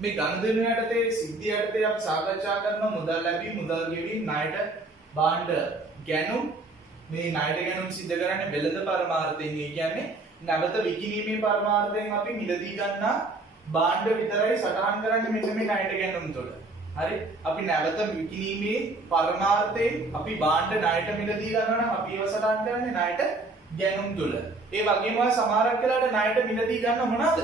මේ ගනුදෙනු යටතේ සිද්ධිය යටතේ අපි සාකච්ඡා කරන මුදල් ලැබීම් මුදල් ගෙවීම් ණයට භාණ්ඩ ගැනුම් මේ ණයට ගැනුම් සිද්ධ කරන්නේ වෙළඳ පරමාර්ථයෙන්. ඒ කියන්නේ නැවත විකිණීමේ පරමාර්ථයෙන් අපි මිලදී ගන්නා භාණ්ඩ විතරයි සටහන් කරන්නේ මෙන්න මේ ණයට ගැනුම් තුළ. හරි අපි නැවත විකිණීමේ පරමාර්ථයෙන් අපි භාණ්ඩ ණයට මිලදී ගන්නවා නම් අපි ඒව සටහන් කරන්නේ ණයට ගැනුම් තුළ. ඒ වගේම සමහරක් වෙලාවට ණයට මිලදී ගන්න මොනවාද?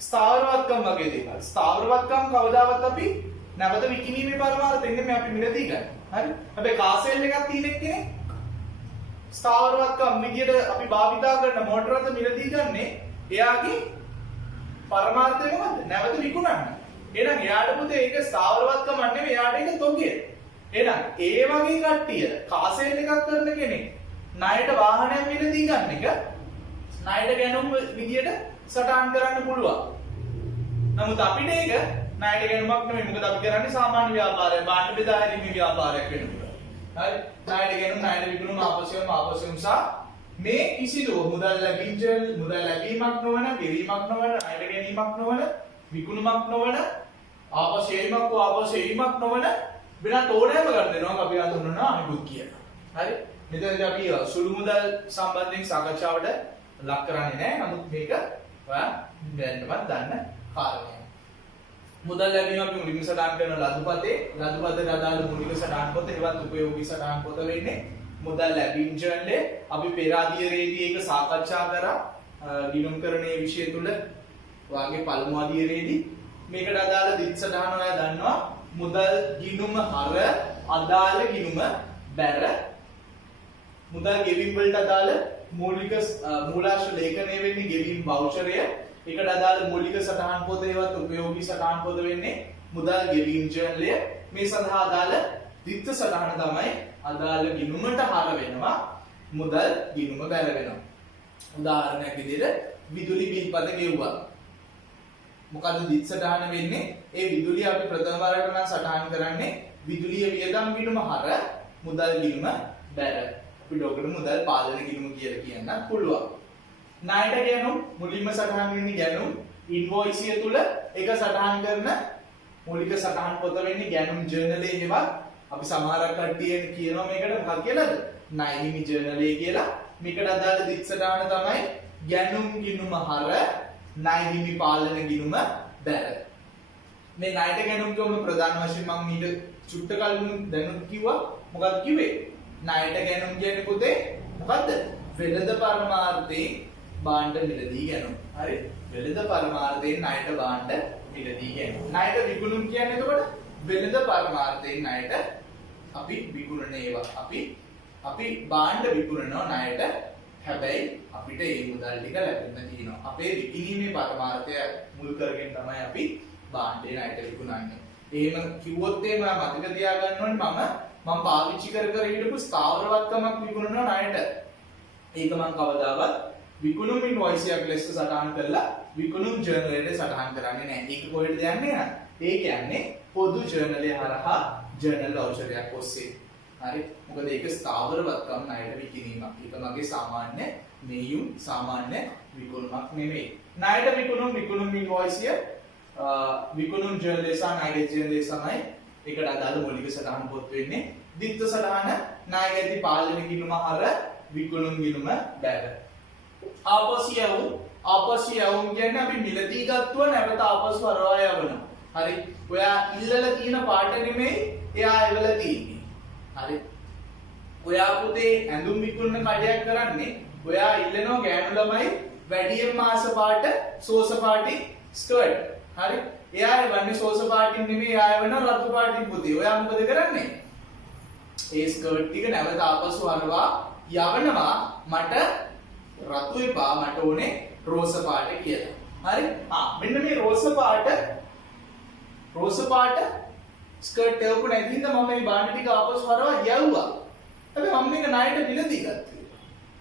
ස්ථාවරවත්කම් වගේ දේවල්. ස්ථාවරවත්කම් කවදාවත් අපි නැවත විකිණීමේ පරමාර්ථයෙන් නෙමෙයි අපි මිලදී ගන්න. හරි? හැබැයි කාසෙල් එකක් තියෙන කෙනෙක් ස්ථාවරවත්කම් විදියට අපි භාවිතා කරන මෝටර රථ මිලදී ගන්නේ එයාගේ පරමාර්ථය මොකද්ද? නැවත විකුණන්න. එහෙනම් එයාට පුතේ ඒක ස්ථාවරවත්කම නෙමෙයි එයාට ඒක තොගය. එහෙනම් ඒ වගේ කට්ටිය කාසෙල් එකක් කරන කෙනෙක් ණයට වාහනයක් මිලදී ගන්න එක ණයට ගැනුම් විදියට සටහන් කරන්න පුළුවන්. නමුත් අපිට ඒක ණයට ගැනුමක් නෙමෙයි. මොකද අපි කරන්නේ සාමාන්‍ය ව්‍යාපාරයක්, භාණ්ඩ බෙදා හැරීමේ ව්‍යාපාරයක් වෙනවා. හරි? ණයට ගැනුම්, ණයට විකුණුම, ආපසුයම සහ මේ කිසිදු මුදල් ලැබීමක් නොවන, ගෙවීමක් නොවන, ණයට ගැනීමක් නොවන, විකුණුමක් නොවන, ආපසුයීමක් නොවන වෙනත් ඕනෑම ගනුදෙනුවක් අපි හඳුන්වනවා අනිකුත් කියලා. හරි? මෙතනදී අපි සුළු මුදල් සම්බන්ධයෙන් සාකච්ඡාවට ලක් කරන්නේ නැහැ. නමුත් මේක ඔයා දැනටමත් දන්න කාරණයක්. මුදල් ලැබීම අපි මුලින්ම සටහන් කරන ලදුපතේ අදාළ මූලික සටහන් පොත ඒවත් උපයෝගී සටහන් පොත වෙන්නේ මුදල් ලැබීම් ජර්නලේ. අපි පෙර අධීරයේදී ඒක සාකච්ඡා කරා ගිණුම්කරණයේ විෂය තුල වාගේ පළමු අධීරයේදී මේකට අදාළ දිත් සටහන ඔයා දන්නවා. මුදල් ගිණුම හර අදාළ ගිණුම බැර මුදල් ගෙවීම් වලට අදාළ මූලික මූලාශ්‍ර ලේඛනය වෙන්නේ ගෙවීම් වවුචරය. ඒකට අදාළ මූලික සටහන් පොත ඒවත් උපයෝගී සටහන් පොත වෙන්නේ මුදල් ගෙවීම් ජර්නලය. මේ සඳහා අදාළ ද්විත්ව සටහන තමයි අදාළ ගිණුමට හර වෙනවා මුදල් ගිණුම බැර වෙනවා. උදාහරණයක් විදිහට විදුලි බිල්පත ගෙවුවා. මොකද ද්විත්ව සටහන වෙන්නේ ඒ විදුලිය අපි ප්‍රථම වරට නම් සටහන් කරන්නේ විදුලිය වියදම් ගිණුම හර මුදල් ගිණුම බැර. අපිට ඔකට මුදල් පාලන ගිණුම කියලා කියන්න පුළුවන්. ණයට ගැනුම් මුලින්ම සටහන් වෙන්නේ ගැනුම් ඉන්වොයිසිය තුල ඒක සටහන් කරන මූලික සටහන් පොත වෙන්නේ ගැනුම් ජර්නලේ. ඒවා අපි සමහරක් කට්ටිය කියනවා මේකට මොකක්ද කියලාද? ණය හිමි ජර්නලේ කියලා. මේකට අදාළ දිත් සටහන තමයි ගැනුම් ගිණුම හර ණය හිමි පාලන ගිණුම බැර. මේ ණයට ගැනුම් කියවම ප්‍රධාන වශයෙන් මම මීට චුට්ට කලින් දැනුත් කිව්වා. මොකක්ද කිව්වේ? ණයට ගැනුම් කියන්නේ පුතේ මොකද්ද? වෙළඳ පරමාර්ථයෙන් භාණ්ඩ මිලදී ගැනුම්. හරි? වෙළඳ පරමාර්ථයෙන් ණයට භාණ්ඩ මිලදී ගැනුම්. ණයට විකුණුම් කියන්නේ එතකොට වෙළඳ පරමාර්ථයෙන් ණයට අපි විකුණන ඒවා. අපි භාණ්ඩ විකුණනවා ණයට. හැබැයි අපිට ඒ මුදල් ටික ලැබෙන්න තියෙනවා. අපේ විකිණීමේ පරමාර්ථය මුල් කරගෙන තමයි අපි භාණ්ඩේ ණයට විකුණන්නේ. එහෙම කිව්වොත් එහෙම මතක තියාගන්න ඕනේ මම පාවිච්චි කර හිටපු ස්ථාවරවත්කමක් විකුණනවා ණයට. ඒක මම කවදාවත් විකුණුම් ඉන්වොයිසියක් ලෙස සටහන් කරලා විකුණුම් ජර්නලයේ සටහන් කරන්නේ නැහැ. ඒක කොහෙටද යන්නේ නේද? ඒ කියන්නේ පොදු ජර්නලය හරහා ජර්නල් වවුචරයක් ඔස්සේ. හරි? මොකද ඒක ස්ථාවරවත්කම් ණයට විකිණීමක්. ඒක මගේ සාමාන්‍ය මෙයුම් සාමාන්‍ය විකුණුමක් නෙමෙයි. ණයට විකුණුම් ඉන්වොයිසිය විකුණුම් ජර්නලය සහ ණයට ජර්නලය තමයි ඒකට අදාළ මූලික සටහන් පොත් වෙන්නේ. ද්විත්ව සටහන ණය ගැති පාලන ගිණුම හර විකුණුම් ගිණුම බැර. ආපසුයවුම් කියන්නේ අපි මිලදී ගත්තුව නැවත ආපසු හරවා යවනවා. හරි? ඔයා ඉල්ලලා තියෙන පාට නෙමෙයි එයා එවලා තියෙන්නේ. හරි? ඔයා පුතේ ඇඳුම් විකුණන කඩයක් කරන්නේ ඔයා ඉල්ලනවා ගෑනු ළමයි වැඩියෙන් මාස පාට සෝස පාටි ස්කර්ට්. හරි? එයා එවන්නේ සෝස පාටින් නෙමෙයි එයා එවන රතු පාටින් පුතේ. ඔයා මොකද කරන්නේ? ඒ ස්කර්ට් ටික නැවත ආපසු හරවා යවනවා මට රතු එපා මට ඕනේ රෝස පාට කියලා. හරි? මෙන්න මේ රෝස පාට ස්කර්ට් එකක නැති හින්දා මම මේ බාණ්ඩ ටික ආපසු හරවා යවුවා. හැබැයි මම මේක ණයට මිලදී ගත්තා.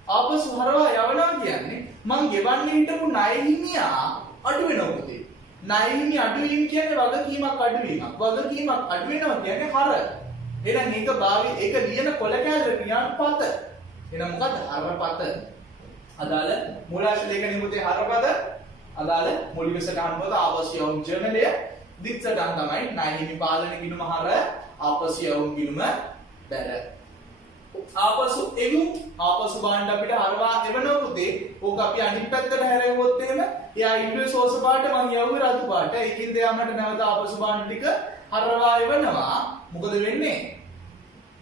ආපසු හරවා යවනවා කියන්නේ මං ගෙවන්නේ හිටපු ණය හිමියා අඩු වෙනවා පුතේ. ණය හිමි අඩු වීම කියන්නේ වගකීමක් අඩු වීමක්. වගකීමක් අඩු වෙනවා කියන්නේ හර. එහෙනම් ඒක ලියන කොල කැලේ කියන පත. එහෙනම් මොකද්ද? හරපත. අදාළ මූලාශ්‍ර ලේඛනයේ පුතේ හරපත අදාළ මූලික සටහන් පොත ආපසු යවුම් ජර්නලය දිත් සටහන් තමයි ණය හිමි පාලන ගිණුම හර ආපසු යවුම් ගිණුම බැර. ආපසු එවුම් ආපසු බාණ්ඩ අපිට හරවා එවනවා පුතේ. ඕක අපි අනිත් පැත්තට හැරෙවුවොත් එහෙම එයා ඉන්දුවේ සෝස පාට මං යවුවේ රතු පාට. ඒකින්ද එයා මට නැවත ආපසු බාණ්ඩ ටික හරවා එවනවා. මොකද වෙන්නේ?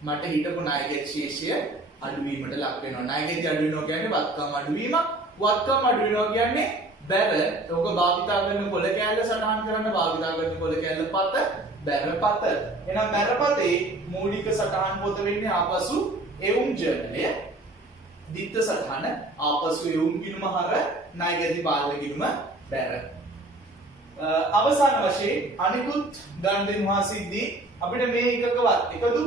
මට හිටපු ණයගේ ශේෂය අඩු වීමට ලක් වෙනවා. ණයගේ අඩු වෙනවා කියන්නේ වත්කම් අඩු වීමක්. වත්කම් අඩු වෙනවා කියන්නේ බැර. ඕක භාවිතා කරන කොළ කැල්ල සටහන් කරන්න භාවිතා කරන කොළ කැල්ල පත බැරපත. එහෙනම් බැරපතේ මූලික සටහන් පොත වෙන්නේ ආපසු එවුම් ජර්නලය. දිත්ත සටහන ආපසු එවුම් ගිණුම හර ණයගැති පාලන ගිණුම බැර. අවසාන වශයෙන් අනිකුත් ගණන් හා සිද්ධි අපිට මේ එකකවත් එකදු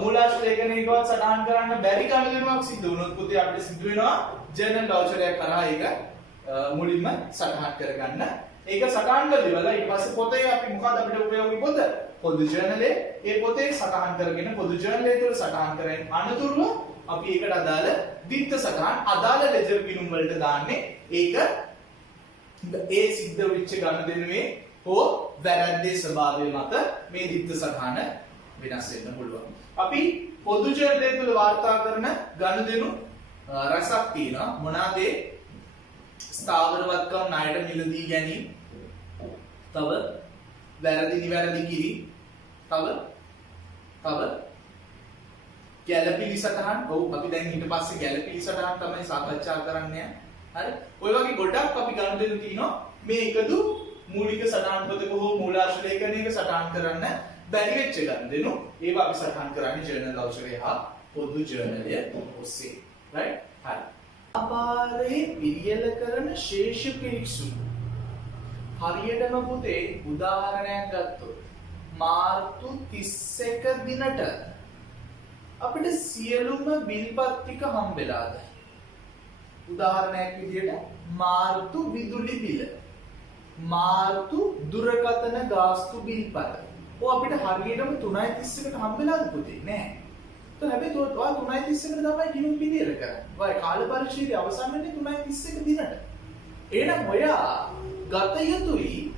මූලාශ්‍ර ලේඛනයකවත් සටහන් කරන්න බැරි ගණනුවක් සිද්ධ වුණොත් පුතේ අපිට සිද්ධ වෙනවා ජර්නල් වවුචරයක් කරා ඒක මුලින්ම සටහන් කරගන්න. ඒක සටහන් කරලා ඉවරලා ඊට පස්සේ පොතේ අපි මොකද අපිට උපයෝගී පොත? පොදු ජර්නලේ ඒ පොතේ සටහන් කරගෙන පොදු ජර්නලේ තුල සටහන් කරගෙන අනතුරුව අපි ඒකට අදාළ දිත්ත සටහන් අදාළ ලෙජර් ගිණුම් වලට දාන්නේ. ඒක ඒ සිද්ධ වෙච්ච ගණදෙනුවේ හෝ වැරද්දේ ස්වභාවය මත මේ දිත්ත සටහන වෙනස් වෙන්න පුළුවන්. අපි පොදු ජර්නලේ තුල වාර්තා කරන ගණදෙනු රසක් තියෙනවා. මොනවාද ඒ? ස්ථාවර වත්කම් ණයට මිලදී ගැනීම, තව වැරදි නිවැරදි කිරීම, තව ගැළපිලි සටහන්. ඔව් අපි දැන් ඊට පස්සේ ගැළපිලි සටහන් තමයි සාකච්ඡා කරන්නේ. හරි. ඔය වගේ ගොඩක් අපි ගණදෙනු තියෙනවා. මේ එකදු මූලික සටහන් පොතක හෝ මූලාශ්‍ර ලේඛනයක සටහන් කරන්න බැරි වෙච්ච ගණදෙනු ඒවා අපි සටහන් කරන්නේ ජර්නල් වවුචරය හා පොදු ජර්නලය ඔස්සේ. රයිට්? හරි. ව්‍යාපාරයේ පිළියෙල කරන ශේෂ පිරික්සුම්. හරියටම පුතේ උදාහරණයක් ගත්තොත් මාර්තු 31 දිනට අපිට සියලුම බිල්පත් ටික හම්බෙලාද? උදාහරණයක් විදියට මාර්තු විදුලි බිල, මාර්තු දුරකථන ගාස්තු බිල්පත. ඔය අපිට හරියටම 3:31ට හම්බෙලාද පුතේ? නෑ. හැබැයි ඔයා 3:31ට තමයි ගිණුම් පිළියෙල කරන්නේ. ඔය කාල පරිච්ඡේදය අවසන් වෙන්නේ 3:31 දිනට. එහෙනම් ඔයා ගත යුතුයි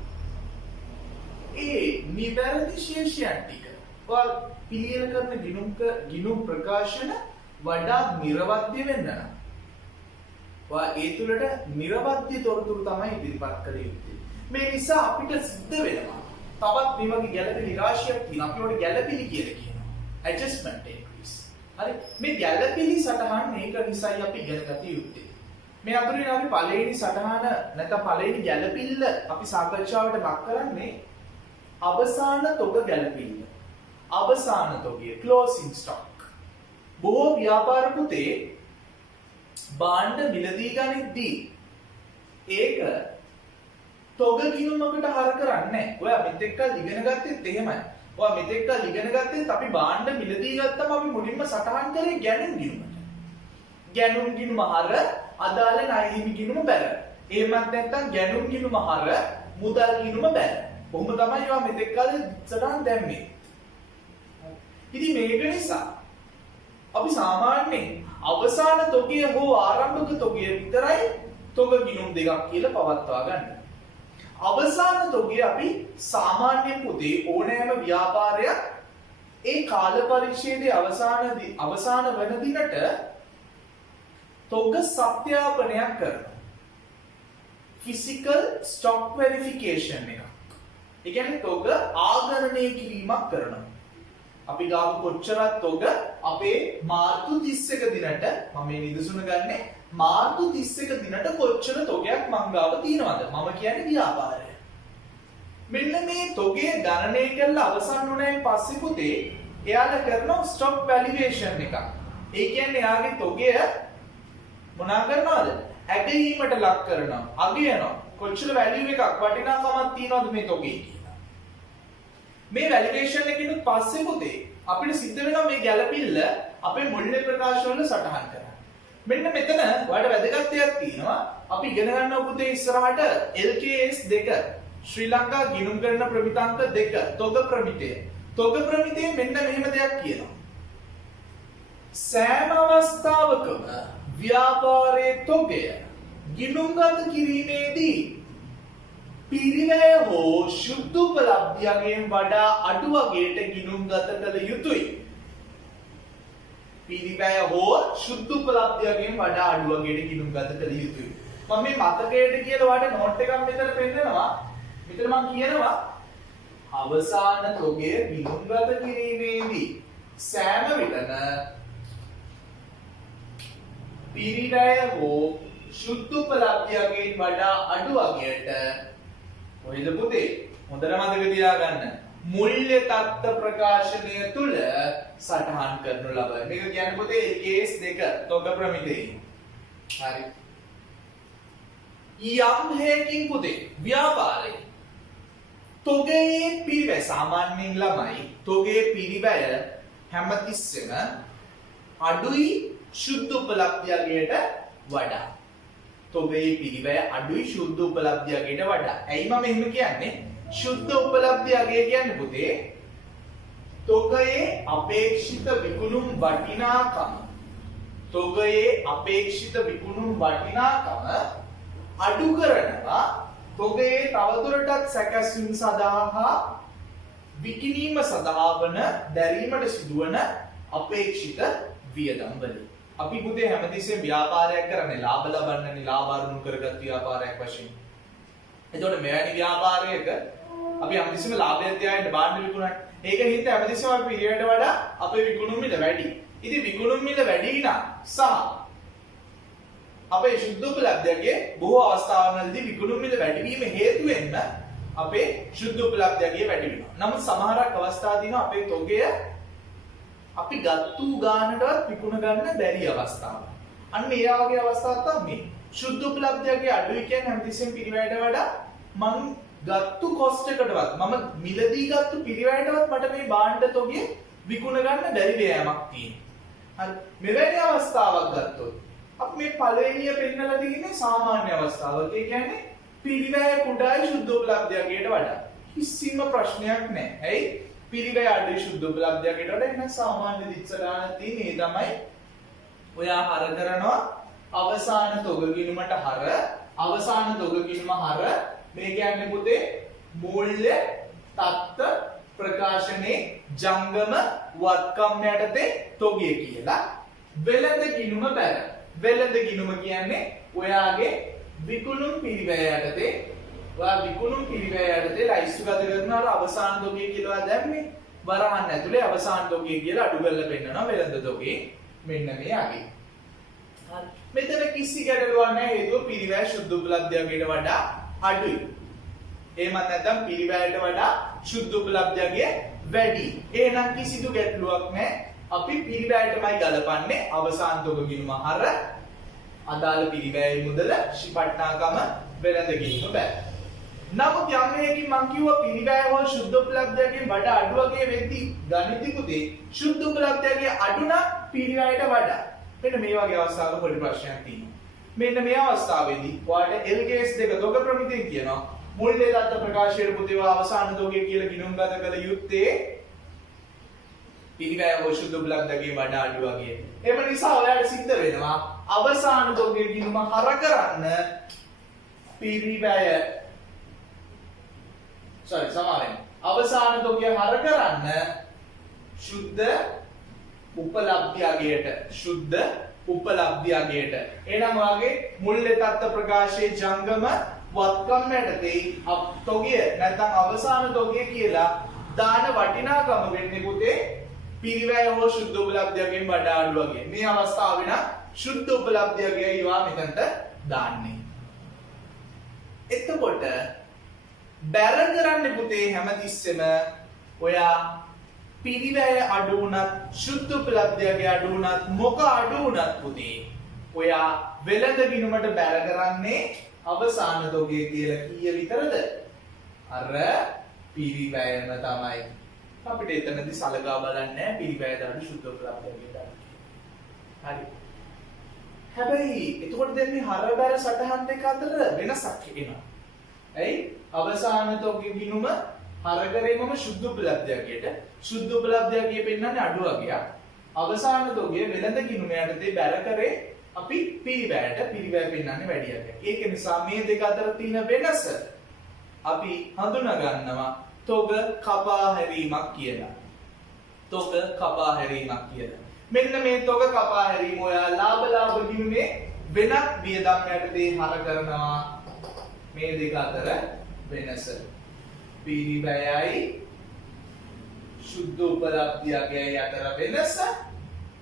ඒ නිවැරදි ශේෂයන් ටික. ඔයා පිළියෙල කරන ගිණුම් ප්‍රකාශන වඩා නිර්වද්‍ය වෙන්න නම් ඔයා ඒ තුලට නිර්වද්‍ය තොරතුරු තමයි ඉදිරිපත් කළ යුත්තේ. මේ නිසා අපිට සිද්ධ වෙනවා තවත් මේ වගේ ගැළපිලි රාශියක් තියෙනවා. අපි ඒකට ගැළපිලි කියලා කියනවා. Adjustment entries. හරි. මේ ගැළපිලි සටහන් මේක නිසායි අපි ඉගෙන ගත යුත්තේ. මේ අතරින් අපි පළවෙනි සටහන නැත්නම් පළවෙනි ගැළපිල්ල අපි සාකච්ඡාවට ලක් කරන්නේ අවසාන තොග ගැළපිල්ල. අවසාන තොගය closing stock. බොහෝ ව්‍යාපාර පුතේ භාණ්ඩ මිලදී ගනිද්දී ඒක තොග ගිණුමකට හර කරන්නේ නැහැ. ඔයා මෙතෙක් කල් ඉගෙන ගත්තෙත් එහෙමයි. ඔයා මෙතෙක් කල් ඉගෙන ගත්තෙත් අපි භාණ්ඩ මිලදී ගත්තම අපි මුලින්ම සටහන් කරේ ගැණුම් ගිණුමට. ගැණුම් ගිණුම හර අදාළ ණය හිමි ගිණුම බැර. එහෙමත් නැත්නම් ගැණුම් ගිණුම හර මුදල් ගිණුම බැර. කොහොම තමයි ඔයා මෙතෙක් කල් සටහන් දැම්මේ. ඉතින් මේක නිසා අපි සාමාන්‍යයෙන් අවසාන තොගය හෝ ආරම්භක තොගය විතරයි තොග ගිණුම් දෙකක් කියලා පවත්වා ගන්න. අවසාන තොගය අපි සාමාන්‍ය පුතේ ඕනෑම ව්‍යාපාරයක් ඒ කාල පරිච්ඡේදයේ අවසාන වෙන දිනට තොග සත්‍යාපනයක් කරනවා. ෆිසිකල් ස්ටොක් වෙරිෆිකේෂන් එකක්. ඒ කියන්නේ තොග ආගණනය කිරීමක් කරනවා. අපි ගාව කොච්චරක් තොග අපේ මාර්තු 31 දිනට මම මේ නිදසුන ගන්නේ මාර්තු 31 දිනට කොච්චර තොගයක් මං ගාව තියෙනවද? මම කියන්නේ ව්‍යාපාරය. මෙන්න මේ තොගේ ගණනය කරලා අවසන් වුණායින් පස්සේ පුතේ එයාලා කරන ස්ටොක් වැලියේෂන් එකක්. ඒ කියන්නේ එයාගේ තොගය මොනා කරනවද? ඇගීමට ලක් කරනවා. අගයනවා. කොච්චර වැලියු එකක් වටිනාකමක් තියනවද මේ තොගේ කියලා. මේ වැලිඩේෂන් එකකින් පස්සේ පුතේ අපිට සිද්ධ වෙනවා මේ ගැළපිල්ල අපේ මුල්‍ය ප්‍රකාශ වල සටහන් කරන්න. මෙන්න මෙතන ඔයාලට වැදගත් දෙයක් තියෙනවා. අපි ඉගෙන ගන්නවා පුතේ ඉස්සරහට LKS 2 ශ්‍රී ලංකා ගිණුම් කරන ප්‍රමිතාංක 2 තොග ප්‍රමිතය. තොග ප්‍රමිතයේ මෙන්න මෙහෙම දෙයක් කියනවා. සෑම අවස්ථාවකම ව්‍යාපාරයේ තොගය ගිණුම්ගත කිරීමේදී පිරිවැය හෝ ශුද්ධ උපලබ්ධියගෙන් වඩා අඩු වගේට ගිණුම් ගත කළ යුතුයි. පිරිවැය හෝ ශුද්ධ උපලබ්ධියගෙන් වඩා අඩු වගේට ගිණුම් ගත කළ යුතුයි. මම මේ මතකයට කියලා වාට නෝට් එකක් මෙතන පෙන්නනවා. මෙතන මම කියනවා අවසාන තොගය ගිණුම් ගත කිරීමේදී සෑම විටම පිරිවැය හෝ ශුද්ධ උපලබ්ධියගෙන් වඩා අඩු වගේට කොහෙද පුතේ හොඳට මතක තියාගන්න මුල්‍ය තත්ත්ව ප්‍රකාශනය තුල සටහන් කරනු ලබයි. මේක කියන්නේ පුතේ කේස් දෙක තොග ප්‍රමිතේ. හරි. යම් හේකින් පුතේ ව්‍යාපාරේ තොගේ පිරිවැය සාමාන්‍යයෙන් ළමයි තොගේ පිරිවැය හැමතිස්සෙම අඩුයි ශුද්ධ උපලබ්ධියකට වඩා. තොගේ පිරිවැය අඩුයි ශුද්ධ උපලබ්ධියකට වඩා. ඇයි මම එහෙම කියන්නේ? ශුද්ධ උපලබ්ධිය අගය කියන්නේ පුතේ තොගයේ අපේක්ෂිත විකුණුම් වටිනාකම තොගයේ අපේක්ෂිත විකුණුම් වටිනාකම අඩු කරනවා තොගයේ තවදුරටත් සැකැස්වීම සඳහා විකිණීම සඳහා වන දැරීමට සිදුවන අපේක්ෂිත වියදම් වලින්. අපි පුතේ හැමතිස්සෙම ව්‍යාපාරයක් කරන්නේ ලාභ ලබන්නනේ ලාභ අරුණු කරගත් ව්‍යාපාරයක් වශයෙන්. එතකොට මෙවැනි ව්‍යාපාරයක අපි හැමතිස්සෙම ලාභය තියාගෙන භාණ්ඩ විකුණන්නේ. ඒක හින්දා හැමතිස්සෙම අපි පිරියට වඩා අපේ විකුණුම් මිල වැඩි. ඉතින් විකුණුම් මිල වැඩි නම් සහ අපේ ශුද්ධ උපලබ්ධියගේ බොහෝ අවස්ථාවලදී විකුණුම් මිල වැඩි වීම හේතු වෙන්න අපේ ශුද්ධ උපලබ්ධියගේ වැඩි වෙනවා. නමුත් සමහරක් අවස්ථා දිනවා අපේ තොගය අපි ගත්තු ගානටවත් විකුණ ගන්න බැරි අවස්ථාවක්. අන්න ඒ වගේ අවස්ථාවක් තමයි ශුද්ධ උපලබ්ධියගේ අඩුයි කියන්නේ හැමතිස්සෙම පිරිවැයට වඩා මං ගත්තු කොස්ට් එකටවත් මම මිලදී ගත්තු පිරිවැයටවත් මට මේ භාණ්ඩ තොගේ විකුණ ගන්න බැරි වෑයමක් තියෙනවා. හරි. මෙවැනි අවස්ථාවක් ගත්තොත් අපි මේ පළවෙනිය පෙන්නලා තියෙන්නේ සාමාන්‍ය අවස්ථාවක්. ඒ කියන්නේ පිරිවැය කුඩායි ශුද්ධ උපලබ්ධියකට වඩා. කිසිම ප්‍රශ්නයක් නැහැ. ඇයි? පිරිවැය අඩුයි ශුද්ධ උපලබ්ධියකට වඩා එහෙනම් සාමාන්‍ය දිස්සලාන තියෙන්නේ තමයි ඔයා හර කරනවා අවසාන තොග ගිණුමට හර අවසාන තොග ගිණුම හර මේ කියන්නේ පුතේ මූල්‍ය තත්ත්ව ප්‍රකාශනයේ ජංගම වත්කම් යටතේ තොගය කියලා වෙළඳ ගිණුම බැල. වෙළඳ ගිණුම කියන්නේ ඔයාගේ විකුණුම් පිරිවැය යටතේ ඔයා විකුණුම් පිරිවැය යටතේ ලයිස්තුගත කරනවා අවසාන තොගය කියලා දැම්මේ වරහන් ඇතුලේ අවසාන තොගය කියලා අඩු කරලා පෙන්නනවා වෙළඳ තොගේ මෙන්න මේ අගේ. හරි. මෙතන කිසි ගැටලුවක් නැහැ හේතුව පිරිවැය ශුද්ධ උපලබ්ධියකට වඩා අඩුයි. එහෙමත් නැත්නම් පිරිවැයට වඩා ශුද්ධ උපලබ්ධියගේ වැඩි. එහෙනම් කිසිදු ගැටලුවක් නැහැ. අපි පිරිවැයටමයි ගලපන්නේ අවසාන තොග ගිණුම හර අදාළ පිරිවැයේ මුදල ශිපට්නාකම වෙළඳ ගිණුම බෑ. නමුත් යම් හේකින් මං කිව්වා පිරිවැය හෝ ශුද්ධ උපලබ්ධියකින් වඩා අඩු වගේ වෙද්දී ගණිතී පුතේ ශුද්ධ උපලබ්ධියගේ අඩු නම් පිරිවැයට වඩා. මෙන්න මේ වගේ අවස්ථාවක පොඩි ප්‍රශ්නයක් තියෙනවා. මෙන්න මේ අවස්ථාවේදී ඔයාලට L කේස් දෙක තොග ප්‍රමිතියෙන් කියනවා මූල්‍ය තත්ත්ව ප්‍රකාශයේ පුතේ අවසාන තොගය කියලා ගිණුම් ගත කළ යුත්තේ පිරිවැය හෝ ශුද්ධ උපලබ්ධියගේ වඩා අඩු වගේ. එම නිසා ඔයාලට සිද්ධ වෙනවා අවසාන තොගය ගිණුම හර කරන්න පිරිවැය අවසාන තොගය හර කරන්න ශුද්ධ උපලබ්ධියගේට එහෙනම් ඔයාගේ මුල්‍ය තත්ත්ව ප්‍රකාශයේ ජංගම වත්කම් යටතේ තොගය නැත්නම් අවසාන තොගය කියලා දාන වටිනාකම වෙන්නේ පුතේ පිරිවැය හෝ ශුද්ධ උපලබ්ධියගෙන් වඩා අඩු වගේ. මේ අවස්ථාව වෙන ශුද්ධ උපලබ්ධියගේ ඊවා මෙතනට දාන්නේ. එතකොට බැර කරන්නේ පුතේ හැමතිස්සෙම ඔයා පිරිවැය අඩු වුණත් ශුද්ධ උපලබ්ධියගේ අඩු වුණත් මොක අඩු වුණත් පුතේ ඔයා වෙළඳ ගිණුමට බැර කරන්නේ අවසාන තොගය කියලා කීය විතරද? අර පිරිවැයම තමයි. අපිට එතනදී සලකා බලන්නේ පිරිවැය අඩු ශුද්ධ උපලබ්ධියගේ අඩු. හරි. හැබැයි එතකොට දැන් මේ හර බැර සටහන් දෙක අතර වෙනසක් එනවා. ඇයි? අවසාන තොගය ගිණුම හර කරේමම ශුද්ධ උපලබ්ධියකට ශුද්ධ උපලබ්ධියගේ පෙන්නන්නේ අඩු වගේක්. අවසාන තොගය වෙළඳ ගිණුම යටතේ බැර කරේ අපි පිරිවැයට පිරිවැය පෙන්නන්නේ වැඩි වගේක්. ඒක නිසා මේ දෙක අතර තියෙන වෙනස අපි හඳුනා ගන්නවා තොග කපා හැරීමක් කියලා. තොග කපා හැරීමක් කියලා. මෙන්න මේ තොග කපා හැරීම ඔයා ලාභ ගිණුමේ වෙනත් වියදම් යටතේ හර කරනවා. මේ දෙක අතර වෙනස. පිරිවැයයි සුද්ධ උපලබ්ධියගේ අතර වෙනස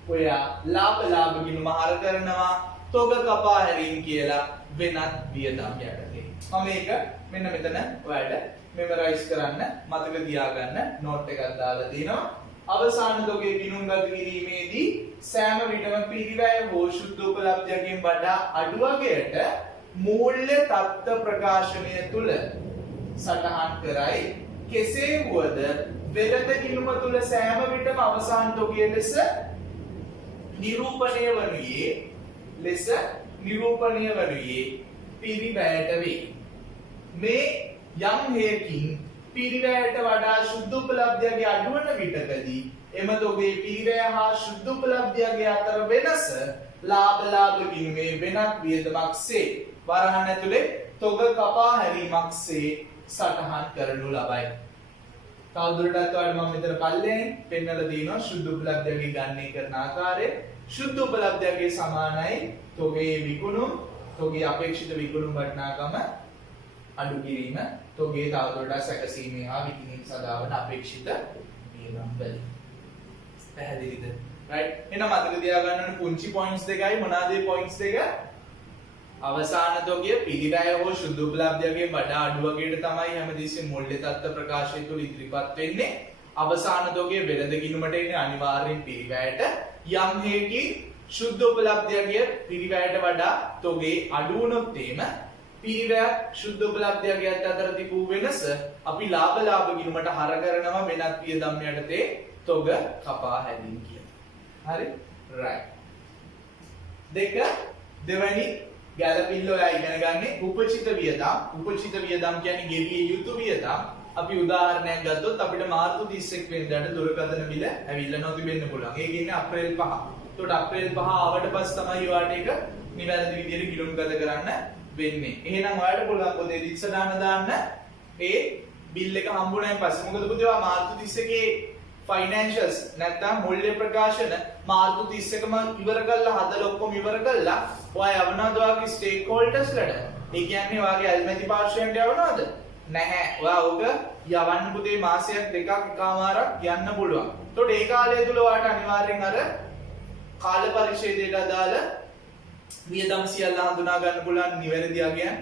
ඔයා ලාභ ගිණුම හර කරනවා තොග කපා හැරීම කියලා වෙනත් වියදම් යටතේ. මම මේක මෙන්න මෙතන ඔයාලට මෙමරයිස් කරන්න මතක තියාගන්න නෝට් එකක් දාලා තියෙනවා. අවසාන තොගේ ගිණුම් ගත කිරීමේදී සෑම විටම පිරිවැය හෝ සුද්ධ උපලබ්ධියකින් වඩා අඩු වගයට මූල්‍ය තත්ත්ව ප්‍රකාශනය තුල සටහන් කරයි. කෙසේ වුවද වෙළඳ ගිණුම තුල සෑම විටම අවසාන තොගය ලෙස නිරූපණය වනුයේ පිරිවැයට වේ. මේ යම් හේකින් පිරිවැයට වඩා සුද්ධ උපලබ්ධියගේ අඩු වන විටකදී එම තොගේ පිරිවැය හා සුද්ධ උපලබ්ධියගේ අතර වෙනස ලාභ ගිණුමේ වෙනත් වියදමක්සේ වරහන් ඇතුලේ තොග කපා හැරීමක්සේ සටහන් කරනු ලබයි. තවදුරටත් ඔයාලට මම මෙතන පල්ලෙන් පෙන්නලා දිනවා සුද්ධ උපලබ්ධියගේ ගණනය කරන ආකාරය. සුද්ධ උපලබ්ධියගේ සමානයි තොගේ විකුණුම්, තොගේ අපේක්ෂිත විකුණුම් වටිනාකම අඩු කිරීම, තොගේ තවදුරටත් සැකසීමේ හා විකිණීම සඳහා වන අපේක්ෂිත වියදම් වලින්. පැහැදිලිද? right? එහෙනම් මතක තියාගන්න ඕන පුංචි points දෙකයි. මොනවාද මේ points දෙක? අවසාන තොගය පිරිවැය හෝ සුද්ධ උපලබ්ධියගෙන් වඩා අඩු වගේට තමයි හැමදෙස්සෙම මූල්‍ය තත්ත්ව ප්‍රකාශය තුළ ඉදිරිපත් වෙන්නේ. අවසාන තොගය වෙළඳ ගිණුමට එන්නේ අනිවාර්යෙන් පිරිවැයට. යම් හේකින් සුද්ධ උපලබ්ධියගේ පිරිවැයට වඩා තොගේ අඩු වුණොත් එම පිරිවැය සුද්ධ උපලබ්ධියගේ අතර තිබූ වෙනස අපි ලාභ ගිණුමට හර කරනවා වෙනත් වියදම් යටතේ තොග කපා හැරීම කියලා. හරි? right. දෙවැනි ගැළපිල්ල ඔයා ඉගෙන ගන්නේ උපචිත වියදම්. උපචිත වියදම් කියන්නේ ගෙවිය යුතු වියදම්. අපි උදාහරණයක් ගත්තොත් අපිට මාර්තු 31 වෙනිදාට දුරකථන බිල ඇවිල්ලා නොතිබෙන්න පුළුවන්. ඒ කියන්නේ අප්‍රේල් 5. එතකොට අප්‍රේල් 5 ආවට පස්සේ තමයි ඔයාට ඒක නිවැරදි විදිහට ගිණුම් ගත කරන්න වෙන්නේ. එහෙනම් ඔයාලට පුළුවන් පොතේ දික්සදාන දාන්න ඒ බිල් එක හම්බුනායින් පස්සේ මොකද පුතේ ඔයා මාර්තු 31 ෆයිනෑන්ෂල්ස් නැත්නම් මූල්‍ය ප්‍රකාශන මාර්තු 31ම ඉවර කරලා හදලා ඔක්කොම ඉවර කරලා ඔයා යවනවාද ඔයාගේ ස්ටේක් හෝල්ඩර්ස්ලට? ඒ කියන්නේ ඔයාගේ ඇල්මැති පාර්ශ්වයන්ට යවනවාද? නැහැ. ඔයා ඕක යවන්න පුතේ මාසයක් දෙකක් එකමාරක් යන්න පුළුවන්. එතකොට ඒ කාලය තුල ඔයාට අනිවාර්යෙන් අර කාල පරිච්ඡේදයට අදාළ වියදම් සියල්ල හඳුනා ගන්න පුළුවන් නිවැරදි අගයන්,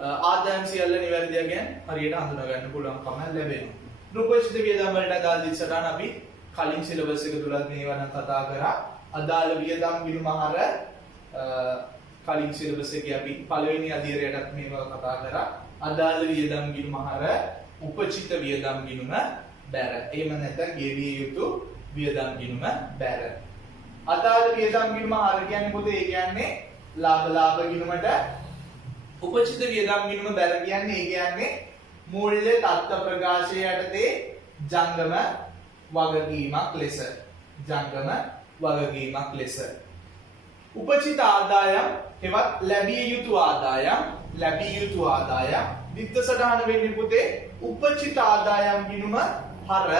ආදායම් සියල්ල නිවැරදි අගයන් හරියට හඳුනා ගන්න පුළුවන්කම ලැබෙනවා. උපචිත වියදම් වලට අදාළ දිසටහන අපි කලින් සිලබස් එක තුලත් මේවා කතා කරා. අදාළ වියදම් ගිණුම හර කලින් සිලබස් එකේ අපි පළවෙනි අදියරයටත් මේවා කතා කරා. අදාළ වියදම් ගිණුම හර උපචිත වියදම් ගිණුම බැර. එහෙම නැත්නම් ගෙවිය යුතු වියදම් ගිණුම බැර. අදාළ වියදම් ගිණුම හර කියන්නේ මොකද? ඒ කියන්නේ ලාභ ගිණුමට උපචිත වියදම් ගිණුම බැර කියන්නේ ඒ කියන්නේ මූල්‍ය තත්ත්ව ප්‍රකාශය යටතේ ජංගම වගකීමක් ලෙස උපචිත ආදායම් හෙවත් ලැබිය යුතු ආදායම් විත්ත සටහන වෙන්නේ පුතේ උපචිත ආදායම් ගිණුම හර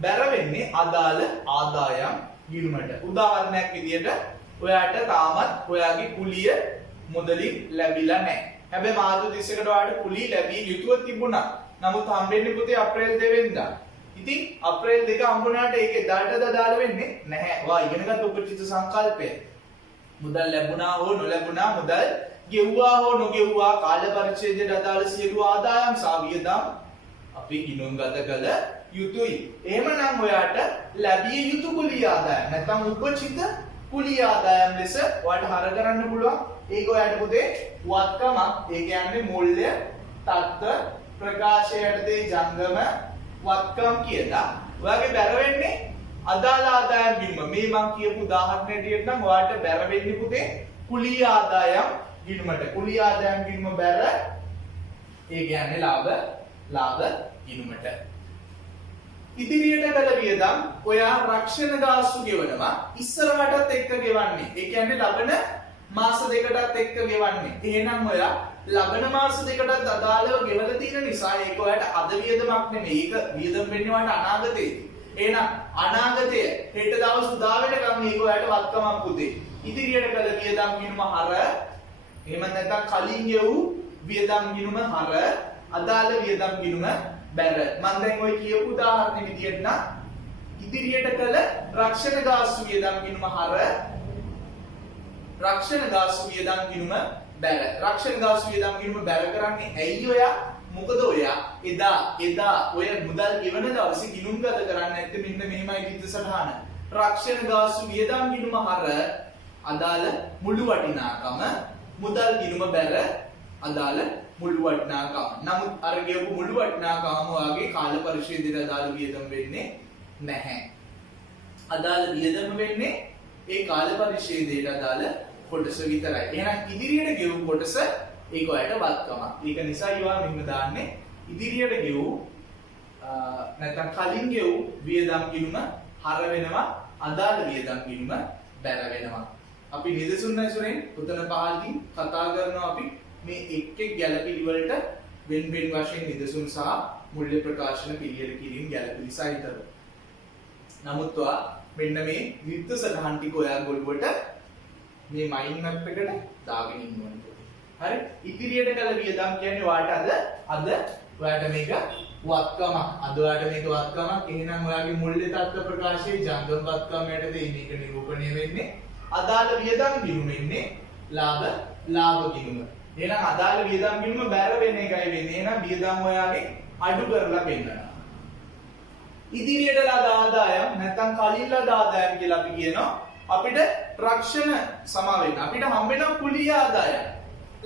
බැර වෙන්නේ අදාළ ආදායම් ගිණුමට. උදාහරණයක් විදියට ඔයාට තාමත් ඔයාගේ කුලිය මුදලින් ලැබිලා නැහැ. හැබැයි මාර්තු 31කට ඔයාලට කුලිය ලැබිය යුතුව තිබුණා. නමුත් හම්බෙන්නේ පුතේ අප්‍රේල් 2 වෙනිදා. ඉතින් අප්‍රේල් 2 හම්බුනාට ඒක එදාටද අදාළ වෙන්නේ නැහැ. ඔයා ඉගෙනගත් උපචිත සංකල්පය. මුදල් ලැබුණා හෝ නොලැබුණා, මුදල් ගෙව්වා හෝ නොගෙව්වා, කාල පරිච්ඡේදයට අදාළ සියලු ආදායම් සහ වියදම් අපි ගිණුම් ගත කළ යුතුයි. එහෙමනම් ඔයාට ලැබිය යුතු කුලිය ආදායම් නැත්නම් උපචිත කුලිය ආදායම් ලෙස ඔයාට හර කරන්න පුළුවන්. ඒක ඔයාට පුතේ වත්කමක්. ඒ කියන්නේ මූල්‍ය තත්ත්ව ප්‍රකාශයටදී ජංගම වත්කම් කියලා. ඔයාගේ බැර වෙන්නේ අදාළ ආදායම් ගිණුම. මේ මම කියපු උදාහරණයට නම් ඔයාට බැර වෙන්නේ පුතේ කුලිය ආදායම් ගිණුමට. කුලිය ආදායම් ගිණුම බැර ඒ කියන්නේ ලාභ ගිණුමට. ඉදිරියට කළ වියදම් ඔයා රක්ෂණ ගාස්තු ගෙවනවා. ඉස්සරහටත් එක්ක ගෙවන්නේ. ඒ කියන්නේ ලබන මාස දෙකටත් එක්ක ගෙවන්නේ. එහෙනම් ඔයා ලබන මාස දෙකටත් අදාළව ගෙවලා තියෙන නිසා ඒක ඔයාලට අද වියදමක් නෙමෙයි. ඒක වියදම් වෙන්නේ ඔයාලට අනාගතේදී. එහෙනම් අනාගතය හෙට දවස් උදා වෙනකම් මේක ඔයාලට වත්කමක් පුතේ. ඉදිරියට කළ වියදම් ගිණුම හර එහෙම නැත්නම් කලින් ගෙවූ වියදම් ගිණුම හර අදාළ වියදම් ගිණුම බැර. මම දැන් ඔය කියපු උදාහරණෙ විදියට නම් ඉදිරියට කළ රක්ෂණ ගාස්තු වියදම් ගිණුම හර රක්ෂණ ගාස්තු වියදම් ගිණුම බැර. රක්ෂණ ගාස්තු වියදම් ගිණුම බැර කරන්නේ ඇයි ඔයා? මොකද ඔයා එදා ඔය මුදල් ගෙවන දවසේ ගිණුම් ගත කරන්නේ නැත්නම් මෙන්න මෙහෙමයි විදිහට සටහන. රක්ෂණ ගාස්තු වියදම් ගිණුම හර අදාළ මුළු වටිනාකම මුදල් ගිණුම බැර අදාළ මුළු වටිනාකම. නමුත් අර ගෙවපු මුළු වටිනාකම වාගේ කාල පරිච්ඡේදයට අදාළ වියදම් වෙන්නේ නැහැ. අදාළ වියදම වෙන්නේ ඒ කාල පරිච්ඡේදයට අදාළ කොටස විතරයි. එහෙනම් ඉදිරියට ගෙවු කොටස ඒක ඔයාලට වත්කමක්. ඒක නිසා ඊවා මෙන්න දාන්නේ ඉදිරියට ගෙවු නැත්නම් කලින් ගෙවු වියදම් ගිණුම හර වෙනවා අදාළ වියදම් ගිණුම බැර වෙනවා. අපි නිදසුන් ඇසුරෙන් උතන පහලින් කතා කරනවා අපි මේ එක් ගැළපිලි වලට වෙන වෙන වශයෙන් නිදසුන් සහ මූල්‍ය ප්‍රකාශන පිළියෙල කිරීම ගැළපිලි සහිතව. නමුත් ඔයා මෙන්න මේ විත්ත සටහන් ටික ඔයා ගොළුවට මේ මයින්ඩ් මැප් එකට දාගෙන ඉන්න ඕනේ. හරි? ඉදිරියට කළ වියදම් කියන්නේ ඔයාට අද ඔයාට මේක වත්කමක්. අද ඔයාට මේක වත්කමක්. එහෙනම් ඔයාගේ මූල්‍ය තත්ත්ව ප්‍රකාශයේ ජංගම වත්කම යටතේ මේක නිරූපණය වෙන්නේ. අදාළ වියදම් ගිණුම ඉන්නේ ලාභ ගිණුම. එහෙනම් අදාළ වියදම් ගිණුම බැර වෙන එකයි වෙන්නේ. එහෙනම් වියදම් ඔයාගේ අඩු කරලා පෙන්නනවා. ඉදිරියට ලද ආදායම් නැත්නම් කලින් ලද ආදායම් කියලා අපි කියනවා. අපිට රක්ෂණ සමා වෙන්න. අපිට හම්බ වෙන කුලිය ආදායම්.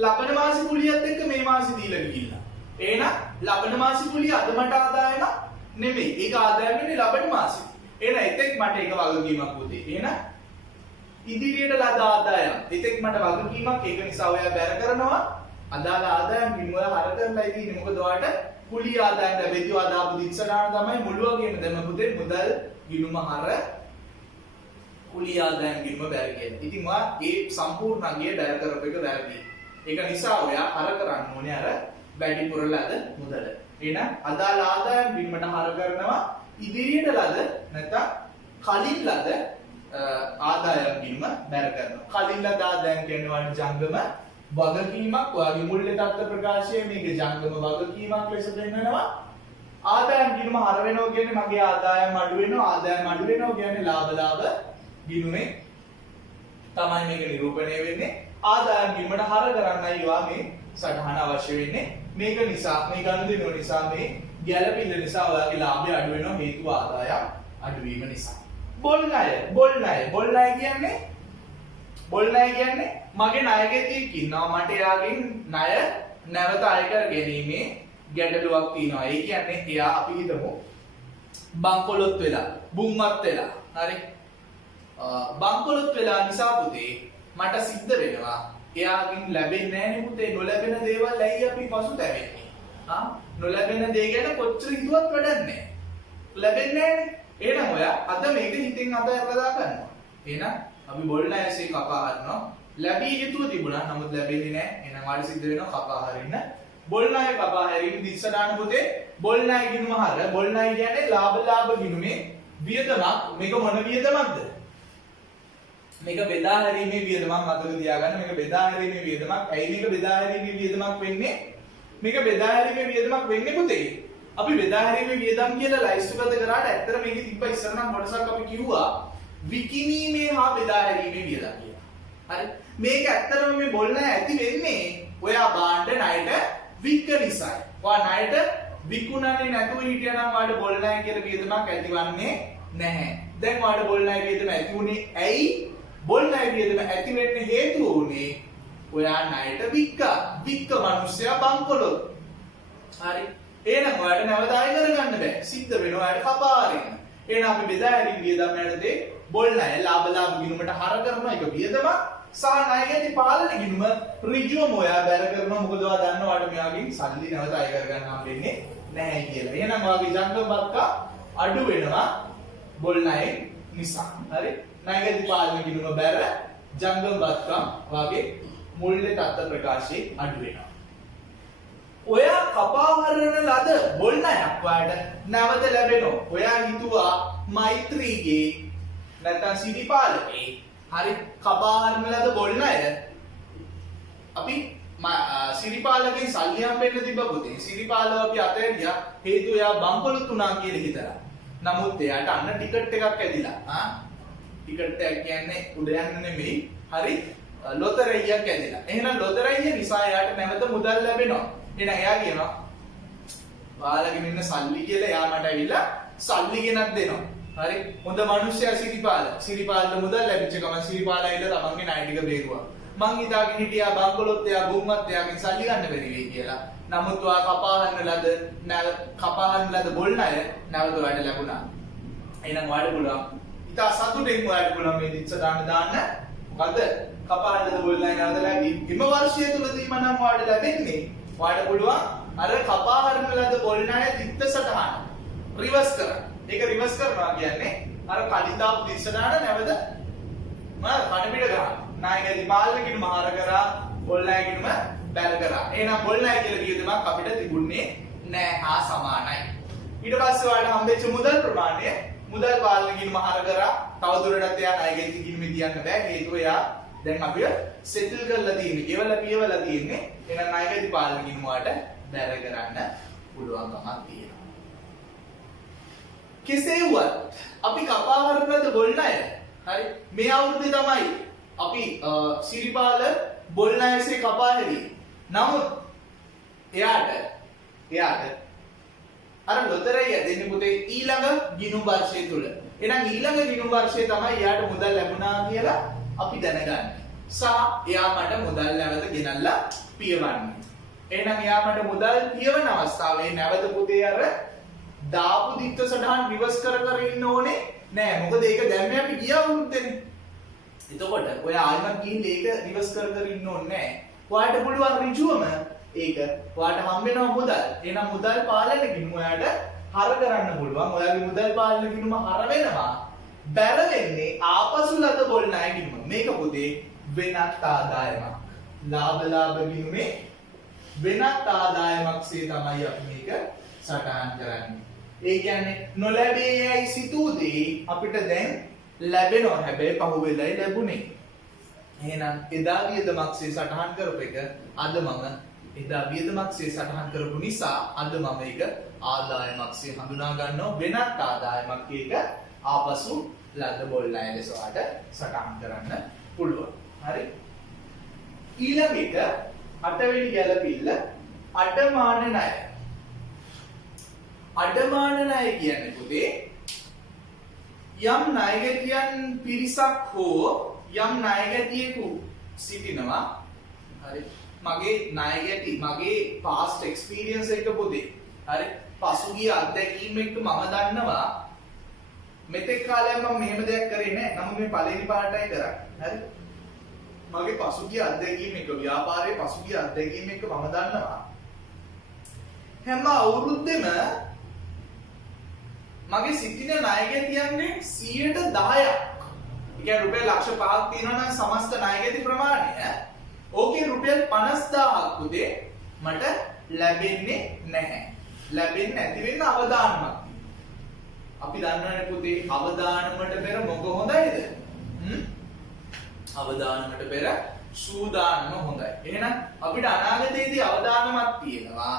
ලබන මාසෙ කුලියත් එක්ක මේ මාසෙ දීලා ගිහිල්ලා. එහෙනම් ලබන මාසෙ කුලිය අද මට ආදායම නෙමෙයි. ඒක ආදායම වෙන්නේ ලබන මාසෙ. එහෙනම් එතෙක් මට ඒක වගකීමක් පුතේ. එහෙනම් ඉදිරියට ලද ආදායම් එතෙක් මට වගකීමක්. ඒක නිසා ඔයා බැර කරනවා. අදාළ ආදායම් ගිණුම හර කරලා ඉතින් මොකද ඔයාට කුලිය ආදායම් ලැබෙද්දී ආදාපු දිස්සනාන තමයි මුළු වගේම දැම්ම පුතේ මුදල් ගිණුම හර කුලිය ආදායම් ගිණුම බැර කියන්නේ. ඉතින් ඔයා ඒ සම්පූර්ණ අංගය බැර කරපු එක වැරදි. ඒක නිසා ඔයා හර කරන්න ඕනේ අර වැඩිපුර ලද මුදල. එහෙනම් අදාළ ආදායම් ගිණුමට හර කරනවා ඉදිරියට ලද නැත්නම් කලින් ලද ආදායම් ගිණුම බැර කරනවා. කලින් ලද ආදායම් කියන්නේ වල ජංගම වගකීමක්. ඔයාගේ මූල්‍ය තත්ත්ව ප්‍රකාශයේ මේක ජංගම වගකීමක් ලෙස පෙන්නනවා. ආදායම් ගිණුම හර වෙනවා කියන්නේ මගේ ආදායම් අඩු වෙනවා. ආදායම් අඩු වෙනවා කියන්නේ ලාභ ගිණුමේ තමයි මේක නිරූපණය වෙන්නේ. ආදායම් ගිණුමට හර කරන්නයි වා මේ සටහන අවශ්‍ය වෙන්නේ. මේක නිසා මේ ගනුදෙනුව නිසා මේ ගැළපෙන්න නිසා ඔයාගේ ලාභය අඩු වෙනවා හේතුව ආදායම් අඩු වීම නිසා. බොල් ණය කියන්නේ මගේ ණයගෙතියෙක් ඉන්නවා. මට එයාගෙන් ණය නැවත අය කර ගැනීමේ ගැටලුවක් තියෙනවා. ඒ කියන්නේ එයා අපි හිතමු බංකොලොත් වෙලා, බුම්මත් වෙලා. හරි? බංකොලොත් වෙලා නිසා පුතේ මට සිද්ධ වෙනවා එයාගෙන් ලැබෙන්නේ නැහැ නේ පුතේ. නොලැබෙන දේවල් ඇයි අපි පසුතැවෙන්නේ? නොලැබෙන දේ ගැන කොච්චර හිතුවත් වැඩක් නැහැ. ලැබෙන්නේ නැහැ. එහෙනම් ඔයා අද මේක හිතෙන් අතහැරලා ගන්නවා. එහෙනම් අපි බොල් ණයසේ කපා හරිනවා. ලැබිය යුතුව තිබුණා නමුත් ලැබෙන්නේ නැහැ. එහෙනම් වාට සිද්ධ වෙනවා කපා හරින්න. බොල් ණය කපා හැරීම දිස්ස දාන පුතේ බොල් ණය ගිණුම හර. බොල් ණය කියන්නේ ලාභ ගිණුමේ වියදමක්. මේක මොන වියදමක්ද? මේක බෙදා හැරීමේ වියදමක්. මතක තියාගන්න මේක බෙදා හැරීමේ වියදමක්. ඇයි මේක බෙදා හැරීමේ වියදමක් වෙන්නේ? මේක බෙදා හැරීමේ වියදමක් වෙන්නේ පුතේ. අපි බෙදා හැරීමේ වියදම් කියලා ලයිස්තුගත කරාට ඇත්තට මේකේ තිබ්බ ඉස්සර නම් කොටසක් අපි කිව්වා විකිණීමේ හා බෙදා හැරීමේ වියදම් කියලා. හරි? මේක ඇත්තටම මේ බොල් ණය ඇති වෙන්නේ ඔයා බාණ්ඩ ණයට වික්ක නිසායි. ඔයා ණයට විකුණන්නේ නැතුව හිටියනම් ඔයාලට බොල් ණය කියලා වියදමක් ඇතිවන්නේ නැහැ. දැන් ඔයාලට බොල් ණය වියදම ඇති උනේ ඇයි? බොල් ණය වියදම ඇති වෙන්න හේතුව උනේ ඔයා ණයට වික්කා. වික්ක මිනිස්සයා බංකොලොත්. හරි? එහෙනම් ඔයාලට නැවත ආයෙ කරගන්න බෑ. සිද්ධ වෙනවා ඔයාලට කපා අරින්න. එහෙනම් අපි බෙදා හැරීම වියදම් යටතේ බොල් ණය ලාභ ගිණුමට හර කරනවා. ඒක වියදමක්. සහ ණයගෙදි පාලන ගිණුම ඍජුවම ඔයා බැර කරනවා. මොකද ඔයා දන්නවා ඔයාලට මෙයාගෙන් සල්ලි නැවත ආයෙ කරගන්න හම්බෙන්නේ නැහැ කියලා. එහෙනම් ඔයාගේ ජංගමබත්ක අඩු වෙනවා බොල් ණයෙන් නිසා. හරි? ණයගෙදි පාලන ගිණුම බැර ජංගමබත්කම් වාගේ මූල්‍ය තත්ත්ව ප්‍රකාශයේ අඩු වෙනවා. ඔයා කපා හරන ලද බොල් ණයක් ඔයාට නැවත ලැබෙනවා. ඔයා හිතුවා මෛත්‍රීගේ නැත්නම් සිරිපාලගේ හරි කපා හරන ලද බොල් ණය අපි සිරිපාලගෙන් සල්ලි හම්බෙන්න තිබ්බ පුතේ. සිරිපාලව අපි අතහැරියා හේතුව එයා බංකොලොත් උනා කියලා හිතලා. නමුත් එයාට අන්න ටිකට් එකක් ඇදිලා. ටිකට් එක කියන්නේ උඩ යන්න නෙමෙයි. හරි ලොතරැයියක් ඇදිලා. එහෙනම් ලොතරැයිය නිසා එයාට නැවත මුදල් ලැබෙනවා. එහෙනම් එයා කියනවා ඔයාලගෙන් ඉන්න සල්ලි කියලා එයා මට ඇවිල්ලා සල්ලි ගෙනත් දෙනවා. හරි හොඳ මිනිස්සයා සිරිපාල. සිරිපාලට මුදල් ලැබිච්ච ගමන් සිරිපාල ඇවිල්ලා තමන්ගේ ණය ටික බේරුවා. මං හිතාගෙන හිටියා බංකොලොත් එයා ගුම්මත් එයාගෙන් සල්ලි ගන්න බැරි වෙයි කියලා. නමුත් ඔයා කපා හරින ලද බොල් ණය නැවත ඔයාලට ලැබුණා. එහෙනම් ඔයාලට පුළුවන් ඉතා සතුටින් ඔයාලට පුළුවන් මේ දිස්ස දාන්න මොකද කපා හරින ලද බොල් ණය නැවත ලැබී එම වර්ෂය තුලදීම නම් ඔයාලට ලැබෙන්නේ ඔයාලට පුළුවන් අර කපා හරින ලද බොල් ණය දිත්ත සටහන රිවර්ස් කරන්න. ඒක රිවර්ස් කරනවා කියන්නේ අර කලින් දාපු දිස්ස දාන නැවත කඩ පිට ගන්න. නායකදී පාලන කිනු මහර කරා බොල් ණය කිනුම බැල කරා. එහෙනම් බොල් ණය කියලා වියදමක් අපිට තිබුණේ නෑ හා සමානයි. ඊට පස්සේ ඔයාලට හම්බෙච්ච මුදල් ප්‍රමාණය මුදල් පාලන කිනු මහර කරා තවදුරටත් එයා නායකදී කිනුම තියන්න බෑ. හේතුව එයා දැන් අපිව සෙටල් කරලා තියෙන්නේ. ගෙවලා පියවලා තියෙන්නේ. එහෙනම් නායකදී පාලන කිනුම වලට බැල කරන්න පුළුවන්කමක් තියෙනවා. කෙසේ වුවත් අපි කපා හරිනද බොල් ණය හරි මේ අවුරුද්දේ තමයි අපි සිරිපාල බොල් ණයසේ කපා හැරියේ. නමුත් එයාට අර ලොතරැයිය දෙන්නේ පුතේ ඊළඟ ගිණුම් වර්ෂය තුල. එහෙනම් ඊළඟ ගිණුම් වර්ෂයේ තමයි එයාට මුදල් ලැබුණා කියලා අපි දැනගන්නේ. සහ එයා මට මුදල් නැවත ගෙනල්ලා පියවන්නේ. එහෙනම් එයා මට මුදල් පියවන අවස්ථාවේ නැවත පුතේ අර දාපු දිත්ත සටහන් රිවර්ස් කර ඉන්න ඕනේ නෑ. මොකද ඒක දැම්මේ අපි ගිය අවුරුද්දේනේ. එතකොට ඔය ආයෙමත් ගිහින් ඒක රිවර්ස් කර ඉන්න ඕනේ නෑ. ඔයාලට පුළුවන් ඍජුවම ඒක ඔයාලට හම්බ වෙනවා මුදල්. එහෙනම් මුදල් පාලන ගිණුම ඔයාලට හර කරන්න පුළුවන්. ඔයාගේ මුදල් පාලන ගිණුම හර වෙනවා. බැර වෙන්නේ ආපසු ලද බොල් ණය ගිණුම. මේක පුතේ වෙනත් ආදායමක්. ලාභ ගිණුමේ වෙනත් ආදායමක්සේ තමයි අපි මේක සටහන් කරන්නේ. ඒ කියන්නේ නොලැබේ යයි සිතූ දේ අපිට දැන් ලැබෙනවා. හැබැයි පහුවෙලයි ලැබුණේ. එහෙනම් එදා වියදමක්සේ සටහන් කරපු එක අද මම එදා වියදමක්සේ සටහන් කරපු නිසා අද මම ඒක ආදායමක්සේ හඳුනා ගන්නවා. වෙනත් ආදායමක් එක ආපසු ලද බොල් ණය ලෙස ඔයාලට සටහන් කරන්න පුළුවන්. හරි. ඊළඟ එක 8 වෙනි ගැළපිල්ල අඩමාන ණය. අඩමාන ණය කියන්නේ පුතේ යම් ණයගැතියන් පිරිසක් හෝ යම් ණයගැතියෙකු සිටිනවා. හරි. මගේ ණයගැති මගේ past experience එක පුතේ. හරි. පසුගිය අත්දැකීම් එක්ක මම දන්නවා මෙතෙක් කාලයක් මම මෙහෙම දෙයක් කරේ නැහැ. නමුත් මේ පළවෙනි පාඩටයි කරන්නේ. හරි. මගේ පසුගිය අත්දැකීම් එක්ක ව්‍යාපාරයේ පසුගිය අත්දැකීම් එක්ක මම දන්නවා හැම අවුරුද්දෙම මගේ සිටින ණයගැතියන්ගෙන් 10%ක් ඒ කියන්නේ රුපියල් ලක්ෂ 5ක් තියෙනවා නම් සමස්ත ණයගැති ප්‍රමාණය ඕකේ රුපියල් 50000ක් උදේ මට ලැබෙන්නේ නැහැ. ලැබෙන්නේ නැති වෙන්න අවදානමක්. අපි දන්නවනේ පුතේ අවදානමට පෙර මොක හොඳයිද? අවදානමට පෙර සූදානම හොඳයි. එහෙනම් අපිට අනාගතයේදී අවදානමක් තියෙනවා.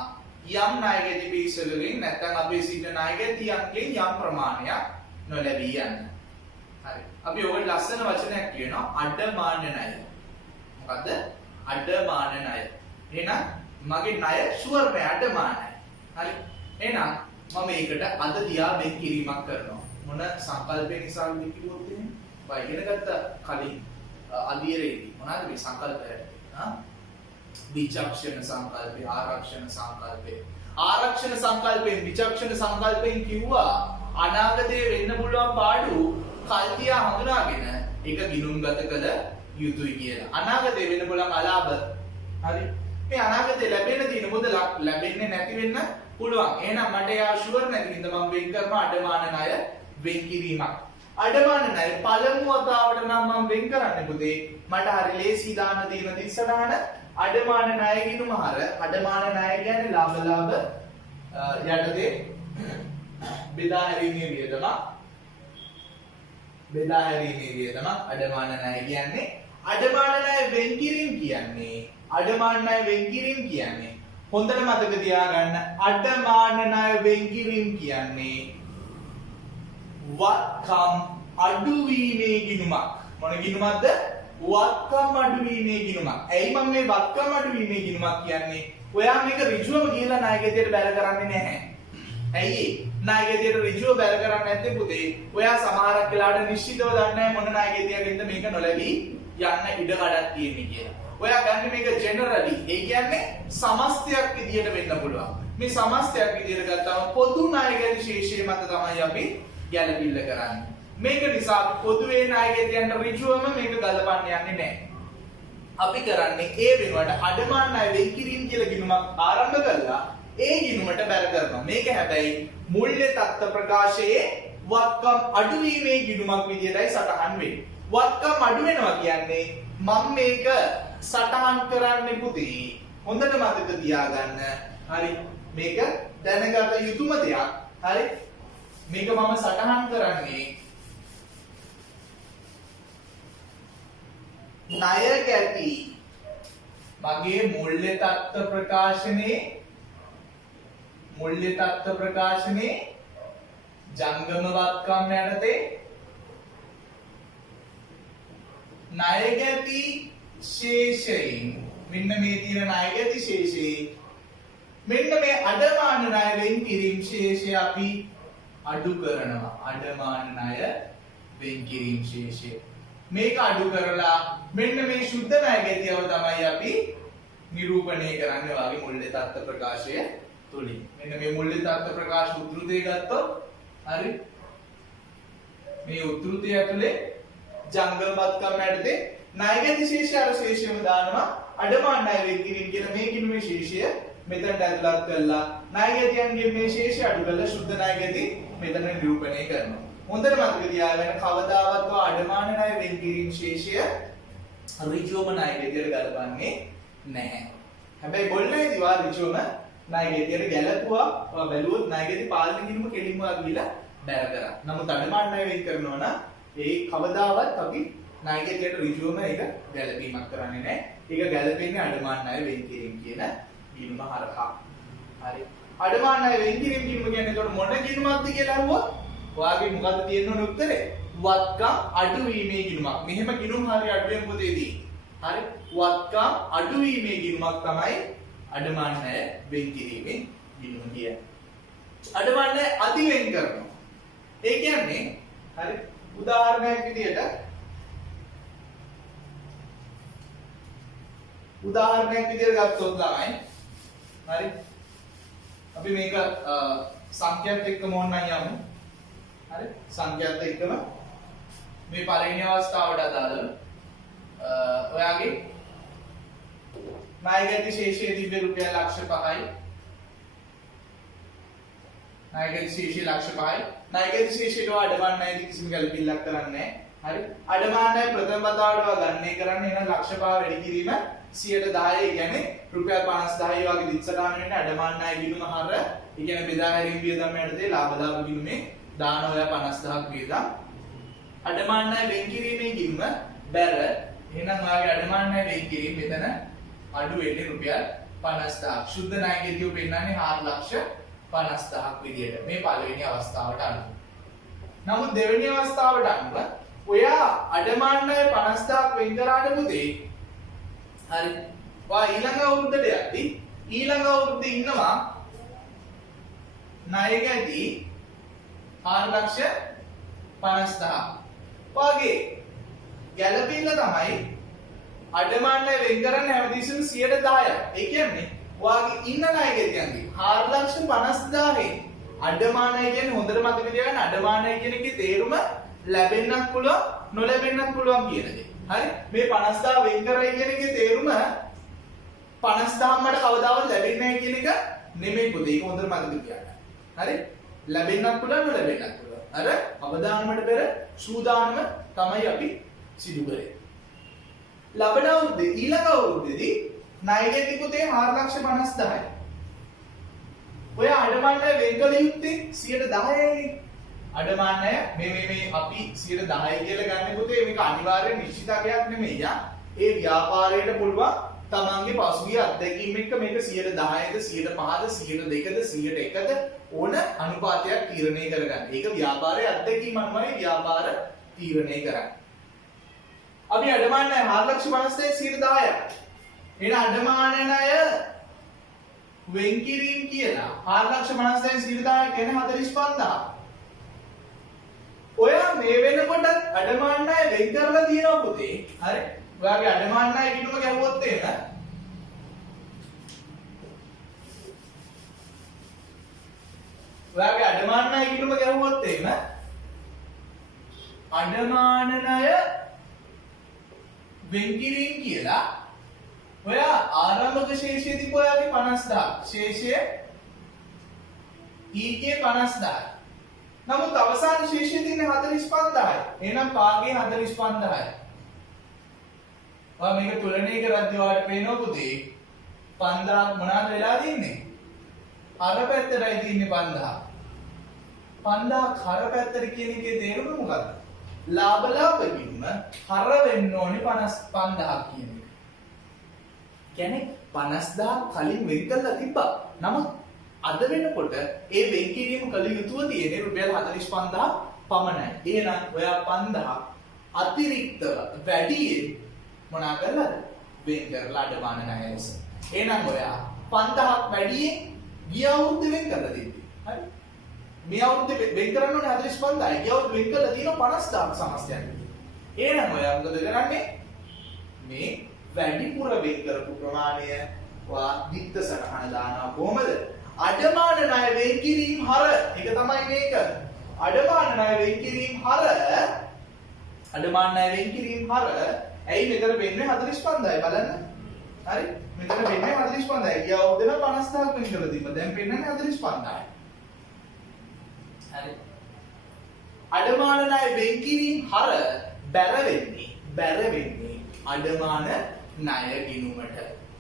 යම් ණයගැති පිරිසකගෙන් නැත්නම් අපේ සිටින ණයගැතියන්ගෙන් යම් ප්‍රමාණයක් නොලැබී යන්න. හරි. අපි ඔකට ලස්සන වචනයක් කියනවා අඩමාන ණය. මොකද්ද? අඩමාන ණය. එහෙනම් මගේ ණය ෂුවර් නෑ අඩමානයි. හරි. එහෙනම් මම මේකට අද දියා බෙන් කිරීමක් කරනවා. මොන සංකල්පේ නිසාද කිව්වොත් එහෙනම්? ඔය ඉගෙන ගත්ත කලින් අධීරේදී මොනවාද මේ සංකල්පය? විචක්ෂණ සංකල්පේ ආරක්ෂණ සංකල්පේ ආරක්ෂණ සංකල්පයෙන් විචක්ෂණ සංකල්පයෙන් කිව්වා අනාගතයේ වෙන්න පුළුවන් පාඩු කල්තියා හඳුනාගෙන ඒක ගිණුම්ගත කළ යුතුයි කියලා. අනාගතයේ වෙන්න පුළුවන් අලාභ. හරි. මේ අනාගතයේ ලැබෙන්න තියෙන මුදල ලැබෙන්නේ නැති වෙන්න පුළුවන්. එහෙනම් මට යා ෂුවර් නැති හින්දා මම වෙන් කරනවා අඩමාන ණය වෙන් කිරීමක්. අඩමාන ණය පළමු වතාවට නම් මම වෙන් කරන්නේ පුතේ මට හරි ලේසි දාන්න තියෙන දිස්සඩාන අඩමාන ණය ගිණුම හර අඩමාන ණය කියන්නේ ලාභ යටතේ බෙදා හැරීමේ වියදම අඩමාන ණය කියන්නේ අඩමාන ණය වෙන් කිරීම කියන්නේ හොඳට මතක තියාගන්න අඩමාන ණය වෙන් කිරීම කියන්නේ වත්කම් අඩුවීමේ ගිණුමක්. මොන ගිණුමක්ද? වත්කම් අඩුවීමේ ගිණුමක්. ඇයි මම මේ වත්කම් අඩුවීමේ ගිණුමක් කියන්නේ? ඔයා මේක ඍජුවම ගිහලා ණයගැතියට බැල කරන්නේ නැහැ. ඇයි? ණයගැතියට ඍජුව බැල කරන්නේ නැත්තේ පුතේ. ඔයා සමහරක් වෙලාවට නිශ්චිතව දන්නේ නැහැ මොන ණයගැතියකින්ද මේක නොලැබී යන්න ඉඩ කඩක් තියෙන්නේ කියලා. ඔයා ගන්න මේක ජෙනරලි. ඒ කියන්නේ සමස්තයක් විදියට වෙන්න පුළුවන්. මේ සමස්තයක් විදියට ගත්තාම පොදු ණයගැති ශේෂය මත තමයි අපි ගැළපිල්ල කරන්නේ. මේක නිසා පොදුවේ ණයගැතියන්ට ඍජුවම මේක ගලපන්න යන්නේ නැහැ. අපි කරන්නේ ඒ වෙනුවට අඩමාන ණය වෙන් කිරීම කියලා ගිණුමක් ආරම්භ කළා. ඒ ගිණුමට බැල කරනවා. මේක හැබැයි මුල්‍ය තත්ත්ව ප්‍රකාශයේ වත්කම් අඩුවීමේ ගිණුමක් විදියටයි සටහන් වෙන්නේ. වත්කම් අඩු වෙනවා කියන්නේ මම මේක සටහන් කරන්නේ පුතේ. හොඳට මතක තියාගන්න. හරි. මේක දැනගත යුතුම දෙයක්. හරි. මේක මම සටහන් කරන්නේ ණයගැති මගේ මුල්‍ය තත්ත්ව ප්‍රකාශනයේ ජංගම වත්කම් යටතේ ණයගැති ශේෂයෙන් මෙන්න මේ තියෙන ණයගැති ශේෂයේ මෙන්න මේ අඩමාන ණය වෙන් කිරීම ශේෂය අපි අඩු කරනවා. අඩමාන ණය වෙන් කිරීම ශේෂය මේක අඩු කරලා මෙන්න මේ සුද්ධ ණයගැතියව තමයි අපි නිරූපණය කරන්නේ වාගේ මුල්‍ය තත්ත්ව ප්‍රකාශය තුලින්. මෙන්න මේ මුල්‍ය තත්ත්ව ප්‍රකාශ උද්ෘතය ගත්තොත් හරි මේ උද්ෘතය ඇතුලේ ජංගමවත්කම් යටතේ ණයගැති ශේෂය අර ශේෂයම දානවා අඩමාන ණය වෙන් කිරීම කියන මේ කිනුමේ ශේෂය මෙතනට ඇතුළත් කරලා ණයගැතියන්ගේ මේ ශේෂය අඩු කරලා සුද්ධ ණයගැති මෙතන නිරූපණය කරනවා. හොඳට මතක තියාගන්න කවදාවත් අඩමාන ණය වෙන් කිරීම ශේෂය ඍජුවම ණයගැතියට ගලපන්නේ නැහැ. හැබැයි බොල්ලේදී වා ඍජුවම ණයගැතියට ගැලපුවා. ඔයා බැලුවොත් ණයගැති පාලන ගිණුම කෙලින්ම ගිහලා බැල කරා. නමුත් අඩමාන ණය වෙන් කරනවා නම් ඒ කවදාවත් අපි ණයගැතියට ඍජුවම ඒක ගැලපීමක් කරන්නේ නැහැ. ඒක ගැලපෙන්නේ අඩමාන ණය වෙන් කිරීම කියන ගිණුම හරහා. හරි. අඩමාන ණය වෙන් කිරීම ගිණුම කියන්නේ ඒකට මොන ගිණුමක්ද කියලා අහුවොත් ඔයාගේ මොකද්ද තියෙන්න ඕන උත්තරේ? වත්කම් අඩුවීමේ ගිණුමක්. මෙහෙම ගිණුම් හරි අඩුවෙන් පොතේදී. හරි. වත්කම් අඩුවීමේ ගිණුමක් තමයි අඩමාන ණය වෙන් කිරීමේ ගිණුම කියන්නේ. අඩමාන ණය අධි වෙන් කරනවා. ඒ කියන්නේ හරි උදාහරණයක් විදියට ගත්තොත් ළමයි හරි අපි මේක සංඛ්‍යාත් එක්කම ඕනනම් යමු. හරි සංඛ්‍යාත් එක්කම මේ පළවෙනි අවස්ථාවට අදාළව ඔයාගේ ණයගැති ශේෂයේ තිබ්බේ රුපියල් ලක්ෂ 5යි. ණයගැති ශේෂය ලක්ෂ 5යි. ණයගැති ශේෂයට අඩමාන ණයදී කිසිම ගැළපිල්ලක් කරන්නේ නැහැ. හරි අඩමාන ණය ප්‍රථම වතාවට ගණනය කරන්නේ එහෙනම් ලක්ෂ 5 වැඩි කිරීම 110. ඒ කියන්නේ රුපියල් 50000 වගේ දිස්සටහන වෙන්නේ අඩමාන ණය ගිණුම හර. ඒ කියන්නේ බෙදා හැරීම වියදම් යටතේ ලාභ ගිණුමේ දාන ඔය 50000ක් වියදම්. අඩමාන ණය වෙන් කිරීමේ ගිණුම බැර. එහෙනම් ඔයාගේ අඩමාන ණය වෙන් කිරීම මෙතන අඩු වෙන්නේ රුපියල් 50000ක්. සුද්ධ ණයගැතිය පෙන්නන්නේ 4,50,000ක් විදියට. මේ පළවෙනි අවස්ථාවට අනුව. නමුත් දෙවෙනි අවස්ථාවට අනුව ඔයා අඩමාන ණය 50000ක් වෙන් කරාට පුතේ හරි. ඔයා ඊළඟ අවුරුද්දට යද්දි ඊළඟ අවුරුද්දේ ඉන්නවා ණයගැති 4,50,000. ඔයාගේ ගැළපෙන්න තමයි අඩමාන ණය වෙන් කරන්න හැමතිස්සෙම 10%ක්. ඒ කියන්නේ ඔයාගේ ඉන්න ණයගැතියන්ගේ 4,50,000න් අඩමාන ණය කියන්නේ හොඳට මතක තියාගන්න අඩමාන ණය කියන එකේ තේරුම ලැබෙන්නත් පුළුවන් නොලැබෙන්නත් පුළුවන් කියන දේ. හරි මේ 50000 වෙන් කරයි කියන එකේ තේරුම 50000 මට කවදාවත් ලැබෙන්නේ නැහැ කියන එක නෙමෙයි පුතේ. ඒක හොඳට මතක තියාගන්න. හරි ලැබෙන්නත් පුළුවන් නොලැබෙන්නත් පුළුවන්. අර අවදානමට පෙර සූදානම තමයි අපි සිදු කරේ. ලබන අවුරුද්දේ ඊළඟ අවුරුද්දේදී ණයගේ තිබුතේ 4,50,000යි. ඔය අඩමාන ණය වෙන් කළ යුත්තේ 10%යිනේ. අඩමාන ණය මේ අපි 10% කියලා ගන්න පුතේ මේක අනිවාර්ය නිශ්චිතකයක් නෙමෙයි යා. ඒ ව්‍යාපාරයට පුළුවන් තමන්ගේ පසුගිය අත්දැකීම් එක්ක මේක 10%ද 105ද 102ද 101ද ඕන අනුපාතයක් තීරණය කරගන්න. ඒක ව්‍යාපාරයේ අත්දැකීම් අනුවයි ව්‍යාපාර තීරණය කරන්නේ. අපි අඩමාන ණය 4,50,000 10%ක්. එන අඩමාන ණය වෙන් කිරීම කියලා 4,50,000 10% කියන්නේ 45,000. ඔයා මේ වෙනකොට අඩමාන ණය වෙන් කරලා තියෙනවා පුතේ. හරි. ඔයාගේ අඩමාන ණය කිනුම ගැහුවොත් එහෙම ඔයාගේ අඩමාන ණය කිනුම ගැහුවොත් එහෙම අඩමාන ණය වෙන් කිරීම කියලා ඔයා ආරම්භක ශේෂය දීපු ඔයාගේ 50,000 ශේෂය ඊගේ 50,000. නමුත් අවසාන ශේෂය තියෙන්නේ 45,000යි. එහෙනම් පාගේ 45,000යි. ඔයා මේක තුලණය කරද්දී ඔයාලට පේනවා පුතේ 5000 මොනවාද වෙලා තින්නේ? අර පැත්තටයි තින්නේ 5000. 5000 කර පැත්තට කියන එකේ තේරුම මොකක්ද? ලාභ ගිණුම හර වෙන්න ඕනේ 5000 කියන එක. කියන්නේ 50000 කලින් වෙන් කරලා තිබ්බා. නමුත් අද වෙනකොට ඒ වෙන් කිරීම කළ යුතුව තියෙන්නේ රුපියල් 45000 පමණයි. එහෙනම් ඔයා 5000 අතිරික්තව වැඩියෙන් මොනා කරලාද? වෙන් කරලා අඩමාන ණය ලෙස. එහෙනම් ඔයා 5000ක් වැඩියෙන් ගිය අවුරුද්දේ වෙන් කරලා තිබ්බේ. හරි? මේ අවුරුද්දේ වෙන් කරන්න ඕනේ 45000යි. ගිය අවුරුද්දේ වෙන් කරලා තියෙනවා 50000ක් සමස්තයක්. එහෙනම් ඔයා මොකද කරන්නේ? මේ වැඩිපුර වෙන් කරපු ප්‍රමාණය ඔයා දික්ත සටහන දානවා කොහමද? අඩමාන ණය වෙන් කිරීම හර. ඒක තමයි මේක. අඩමාන ණය වෙන් කිරීම හර. අඩමාන ණය වෙන් කිරීම හර. ඇයි මෙතන වෙන්නේ 45000යි බලන්න. හරි? මෙතන වෙන්නේ 45000යි. ගිය අවුරුද්දේ 50000ක් වෙන් කරලා තිබ්බා. දැන් වෙන්නේ 45000යි. හරි. අඩමාන ණය වෙන් කිරීම හර බැර වෙන්නේ අඩමාන ණය ගිණුමට.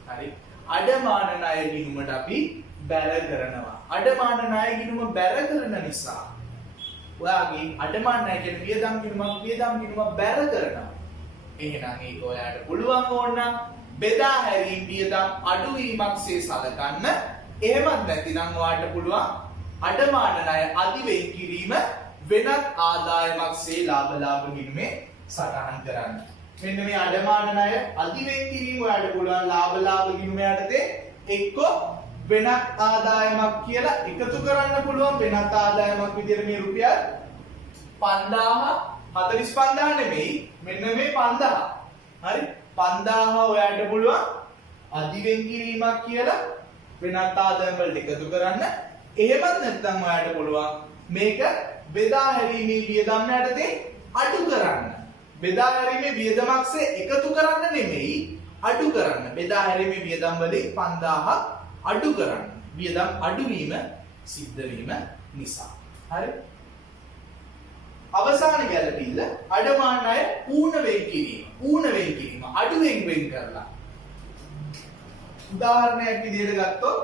හරි. අඩමාන ණය ගිණුමට අපි බැර කරනවා. අඩමාන ණය ගිණුම බැර කරන නිසා ඔයාගේ අඩමාන ණය කියන වියදම් ගිණුම බැර කරනවා. එහෙනම් ඒක ඔයාට පුළුවන් ඕන බෙදා හැරීම වියදම් අඩුවීමක්සේ සලකන්න. එහෙමත් නැතිනම් ඔයාට පුළුවන් අඩමාන ණය අධි වෙන් කිරීම වෙනත් ආදායමක්සේ ලාභ ගිණුමේ සටහන් කරන්න. මෙන්න මේ අඩමාන ණය අධි වෙන් කිරීම ඔයාට පුළුවන් ලාභ ගිණුම යටතේ එක්ක වෙනත් ආදායමක් කියලා එකතු කරන්න පුළුවන්. වෙනත් ආදායමක් විදිහට මේ රුපියල් 5000 45000 නෙමෙයි මෙන්න මේ 5000. හරි 5000 ඔයාට පුළුවන් අධි වෙන් කිරීමක් කියලා වෙනත් ආදායම් වලට එකතු කරන්න. එහෙමත් නැත්නම් ඔයාට පුළුවන් මේක බෙදා හැරීමේ වියදම් යටතේ අඩු කරන්න. බෙදා හැරීමේ වියදමක්සේ එකතු කරන්න නෙමෙයි අඩු කරන්න. බෙදා හැරීමේ වියදම් වලින් 5000 අඩු කරන්න. වියදම් අඩුවීම සිද්ධ වීම නිසා. හරි? අවසාන ගැළපීල්ල අඩමාන ණය ඌණ වෙන් කිරීම. අඩුවෙන් වෙන් කරලා. උදාහරණයක් විදිහට ගත්තොත්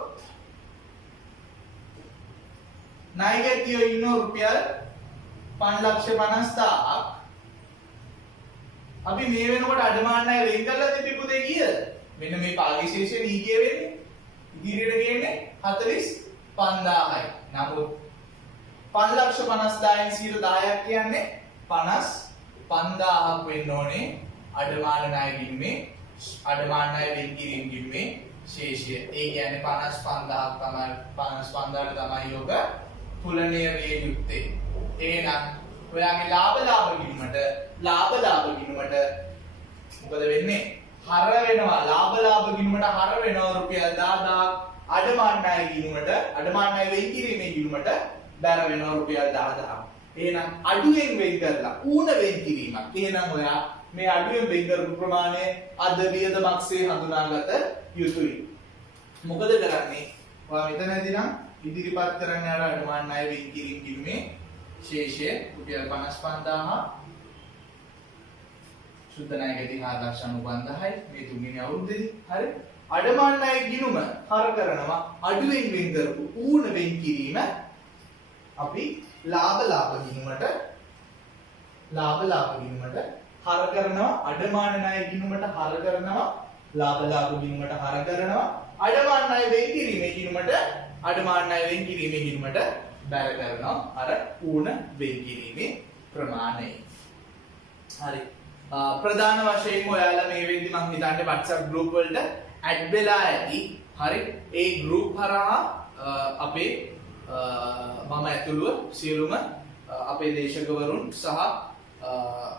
ණයගැතියෝ ඉන්න රුපියල් 5,50,000ක් අපි මේ වෙනකොට අඩමාන ණය වෙන් කරලා තිබි පුතේ කීයද? මෙන්න මේ පාගේ ශේෂය නීතිය වෙන්නේ. ඉදිරියට ගේන්නේ 45,000යි. නමුත් 5,50,000න් 10% කියන්නේ 55,000ක් වෙන්න ඕනේ අඩමාන ණය ගිණුමේ අඩමාන ණය වෙන් කිරීම ගිණුමේ ශේෂය. ඒ කියන්නේ 55,000ක් තමයි 55,000ට තමයි යොග තුලණය විය යුත්තේ. එහෙනම් ඔයාගේ ලාභ ගිණුමට මොකද වෙන්නේ? හර වෙනවා. ලාභ ගිණුමට හර වෙනවා රුපියල් 10,000ක්. අඩමාන ණය ගිණුමට අඩමාන ණය වෙන් කිරීමේ ගිණුමට බැර වෙනවා රුපියල් 10,000ක්. එහෙනම් අඩුවෙන් වෙන් කරලා ඌණ වෙන් කිරීමක්. එහෙනම් ඔයා මේ අඩුවෙන් වෙන් කරපු ප්‍රමාණය අද වියදමක්සේ හඳුනාගත යුතුයි. මොකද කරන්නේ? ඔයා මෙතනදී නම් ඉදිරිපත් කරන්න යන අඩමාන ණය වෙන් කිරීම ගිණුමේ ශේෂය රුපියල් 55,000 සුද්ධ ණය ගැති 4,95,000යි මේ තුන්වෙනි අවුරුද්දේදී. හරි? අඩමාන ණය ගිණුම හර කරනවා අඩුවෙන් වෙන් කරපු ඌණ වෙන් කිරීම අපි ලාභ ගිණුමට හර කරනවා අඩමාන ණය ගිණුමට හර කරනවා ලාභ ගිණුමට හර කරනවා අඩමාන ණය වෙන් කිරීමේ ගිණුමට අඩමාන ණය වෙන් කිරීමේ ගිණුමට බැල කරනවා අර ඌණ වෙන් කිරීමේ ප්‍රමාණය. හරි. ප්‍රධාන වශයෙන්ම ඔයාලා මේ වෙද්දි මම හිතන්නේ WhatsApp group වලට ඇඩ් වෙලා ඇති. හරි. ඒ group හරහා අපේ මම ඇතුළුව සියලුම අපේ දේශකවරුන් සහ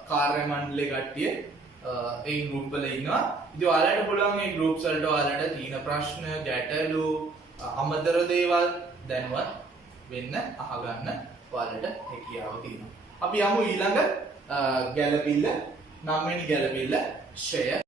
කාර්ය මණ්ඩලයේ කට්ටිය ඒ group වල ඉන්නවා. ඉතින් ඔයාලට පුළුවන් මේ groups වලට ඔයාලට තියෙන ප්‍රශ්න, ගැටලු, අමතර දේවල් දැනුවත් වෙන්න අහගන්න ඔයාලට හැකියාව තියෙනවා. අපි යමු ඊළඟ ගැළපිල්ල 9 වෙනි ගැළපිල්ල ෂය